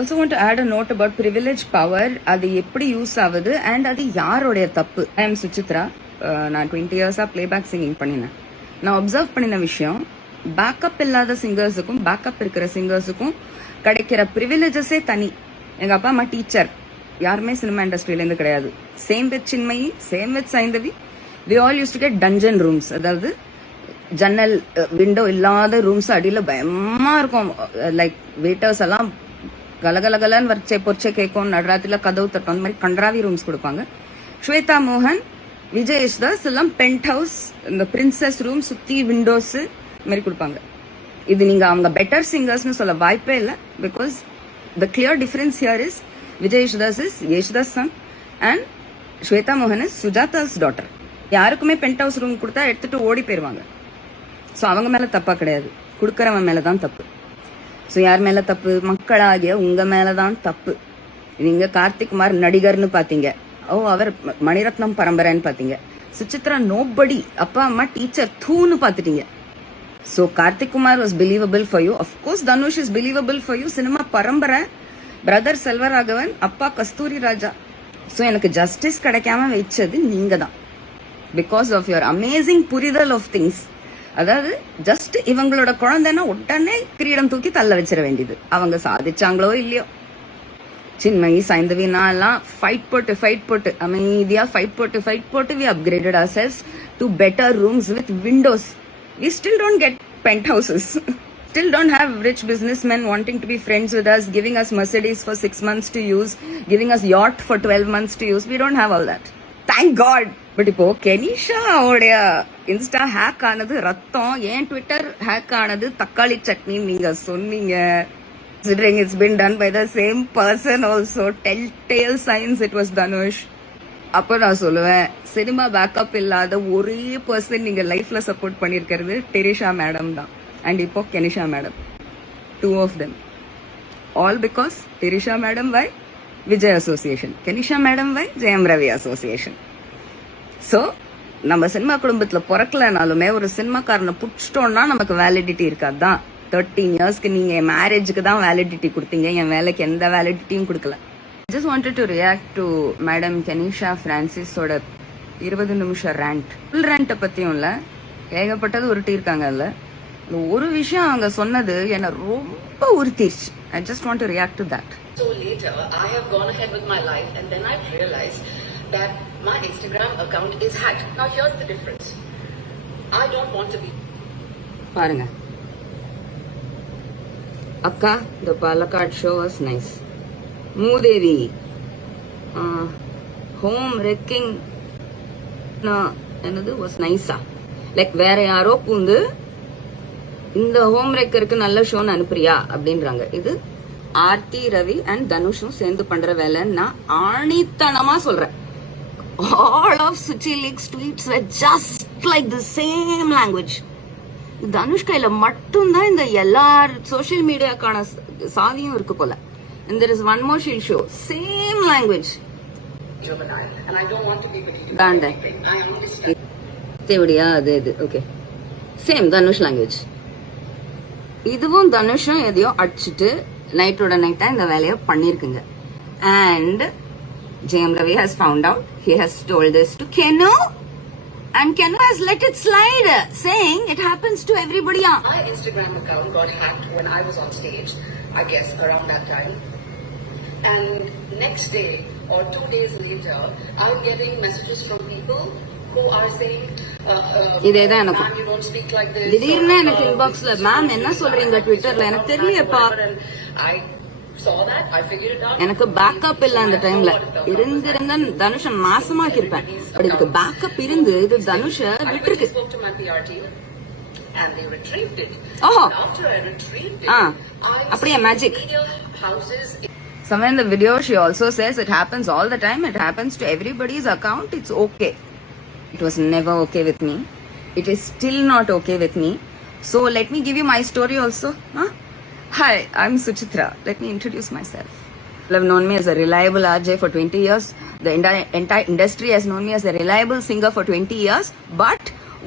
also want to add a note about privilege power. அது எப்படி use ஆகுது and அது யாரோடைய தப்பு. I am Suchitra. நான் 20 இயர்ஸா பிளேபேக் சிங்கிங் பண்ணினேன். நான் அப்சர்வ் பண்ணின விஷயம், பேக்கப் இல்லாத சிங்கர்ஸுக்கும் பேக்கப் இருக்கிற சிங்கர்ஸுக்கும் கிடைக்கிற ப்ரிவிலேஜஸே தனி. எங்க அப்பா அம்மா டீச்சர், யாருமே சினிமா இண்டஸ்ட்ரியிலேருந்து கிடையாது. Same with Chinmayi, same with Saindhavi. We all used to get dungeon rooms, அதாவது ஜன்னல் விண்டோ இல்லாத ரூம்ஸ். அடியில் பயமா இருக்கும். லைக் வெயிட்டர்ஸ் எல்லாம் கலகலகலன்னு வச்சே பொறிச்சே கேட்கும், நடுராத்திரில கதவு தட்டும், அந்த மாதிரி கன்றாவி ரூம்ஸ் கொடுப்பாங்க. ஸ்வேதா மோகன், விஜய் யேசுதாஸ் எல்லாம் பென்ட் ஹவுஸ், இந்த பிரின்சஸ் ரூம் சுத்தி விண்டோஸ் மாதிரி கொடுப்பாங்க. இது நீங்க அவங்க பெட்டர் சிங்கர்ஸ்னு சொல்ல வாய்ப்பே இல்லை. Because the clear difference here is Vijay Yesudas is Yesudas son and Swetha மோகன் இஸ் சுஜாதாஸ் டாட்டர். யாருக்குமே பென்ட் ஹவுஸ் ரூம் கொடுத்தா எடுத்துட்டு ஓடி போயிருவாங்க. ஸோ அவங்க மேல தப்பா கிடையாது, கொடுக்கறவன் மேலதான் தப்பு. ஸோ யார் மேல தப்பு? மக்களாகிய உங்க மேலதான் தப்பு. நீங்க கார்த்திக் குமார் நடிகர்னு பாத்தீங்க, அவர் மணிரத்னம் பரம்பரைன்னு பாத்தீங்க. சுசித்ரா நோபடி, அப்பா அம்மா டீச்சர் தூன்னு பாத்துட்டீங்க. So Karthik Kumar was believable for you. Of course Dhanush is believable for you. Cinema பரம்பரை, பிரதர் செல்வராகவன், அப்பா கஸ்தூரி ராஜா. ஸோ எனக்கு ஜஸ்டிஸ் கிடைக்காம வச்சது நீங்க தான். பிகாஸ் ஆஃப் யுவர் அமேசிங் புரிதல் ஆஃப் திங்ஸ். அதாவது ஜஸ்ட் இவங்களோட குழந்தைன்னா உடனே கிரீடம் தூக்கி தள்ள வச்சிட வேண்டியது. அவங்க சாதிச்சாங்களோ இல்லையோ, சின்மயி சைந்தவி எல்லாம் ஃபைட் போட்டு அமைதியா ஃபைட் போட்டு we upgraded ourselves to better rooms with windows. We still don't get penthouses. Still don't have rich businessmen wanting to be friends with us, giving us Mercedes for 6 months to use, giving us yacht for 12 months to use. We don't have all that. Thank God. But இப்போ Kenisha அவருடைய Insta hack ஆனது ரத்தம், ஏன் Twitter hack ஆனது தக்காளி சட்னி நீங்க சொன்னீங்க. Considering it's been done by the same person also, telltale signs it was Dhanush. அப்ப நான் சொல்லுவேன், சினிமா பேக்கப் இல்லாத ஒரே பர்சன் நீங்க லைஃப்ல சப்போர்ட் பண்ணிருக்கிறது டெரிஷா மேடம் தான். அண்ட் இப்போ Kenisha madam. 2 of them. All because Terisha madam via Vijay association, Kenisha madam via Jayam Ravi association. So நம்ம சினிமா குடும்பத்தில் பிறக்கலனாலுமே ஒரு சினிமாக்காரனை பிடிச்சிட்டோம்னா நமக்கு வேலிடிட்டி இருக்காதுதான். 13 இயர்ஸ்க்கு நீங்க என் மேரேஜுக்கு தான் வேலிடிட்டி கொடுத்தீங்க, என் வேலைக்கு எந்த வேலிடிட்டியும் கொடுக்கல. Just wanted to react to madam Kenisha பிரான்சிஸோட 20 நிமிஷம் ரேண்ட். ஃபுல் ரேண்ட்டை பத்தியும் இல்ல, ஏகப்பட்டது உருட்டி இருக்காங்க. இல்ல ஒரு விஷயம் அவங்க சொன்னது என்ன ரொம்ப உறுத்திடுச்சு. I just want to react to that. So later I have gone ahead with my life and then I realized that my Instagram account is hacked. Now here's the difference. I don't want to be. பாருங்க அக்கா, the Palakkad show was nice. Mudevi home wrecking என்னது was nice. Like வேற யாரோ பூந்து இந்த home ரெக்கருக்கு நல்ல ஷோன்னு அனுப்புறியா அப்படின்றாங்க. இது ஆர்த்தி ரவி அண்ட் தனுஷும் சேர்ந்து பண்ற வேலைன்னு நான் ஆணித்தனமா சொல்றேன். All of Suchi Leaks tweets were just like the same language. Dhanush கையில மட்டும்தான் இந்த எல்லா சோசியல் மீடியாக்கான சாவியும் இருக்கு போல. And there is one more she'll show. Same language. And I don't want to be தாண்ட தேவடியா அது இது ஓகே. Same Dhanush language. இதுவும் தனுஷும் எதையோ அடிச்சுட்டு நைட்டோட நைட்டா இந்த வேலையை பண்ணிருக்குங்க. And Jayam Ravi has found out. He has told this to Kenu, and Kenu has let it slide, saying it happens to everybody. My Instagram account got hacked when I was on stage, I guess around that time. And next day or 2 days later, I'm getting messages from people who are saying, "Ma'am, you don't speak like this." திடீர்னு எனக்கு இன்பாக்ஸ்ல ma'am என்ன சொல்றீங்க ட்விட்டர்ல எனக்கு தெரியலப்பா. எனக்கு backup இல்ல அந்த டைம்ல. இருந்திருந்தா தனுஷ மாசமாக்கி இருப்பேன். பட் இதுக்கு பேக்கப் இருந்து இது தனுஷ விட்டுருக்கு. ஓஹோ அப்படியே magic. Somewhere in the video she also says it happens all the time. It happens to everybody's account. It's okay. It was never okay with me. It is still not okay with me. So let me give you my story also. Hi, I'm Suchitra. Let me introduce myself. People have known me as a reliable RJ for 20 years. The entire industry has known me as a reliable singer for 20 years. But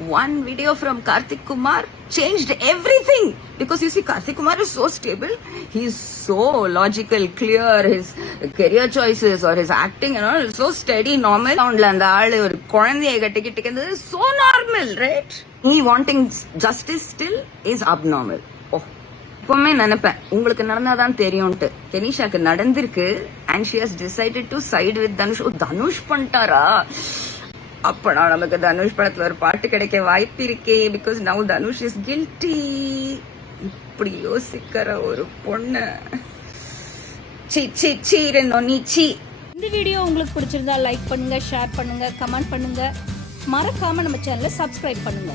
one video from Karthik Kumar changed everything. Because you see, Karthik Kumar is so stable. He's so logical, clear. His career choices or his acting and all is so steady, normal. And the aal or kolandhiya gettikittu is so normal, right? He wanting justice still is abnormal. Oh. இப்பவுமே நினைப்பேன் உங்களுக்கு நடந்தாதான் தெரியும்ட்டு. கெனிஷாக்கு நடந்திருக்கு and she has decided to side with Dhanush. Dhanush பண்ணிட்டாரா? அப்பனா நமக்கு தனுஷ் படத்துல ஒரு பாட்டு கிடைக்க வாய்ப்பு இருக்கே. Because now Dhanush is guilty. இப்படி யோசிக்கிற ஒரு பொண்ணு சி. இந்த வீடியோ உங்களுக்கு பிடிச்சிருந்தா லைக் பண்ணுங்க, ஷேர் பண்ணுங்க, கமெண்ட் பண்ணுங்க. மறக்காம நம்ம சேனலை சப்ஸ்கிரைப் பண்ணுங்க.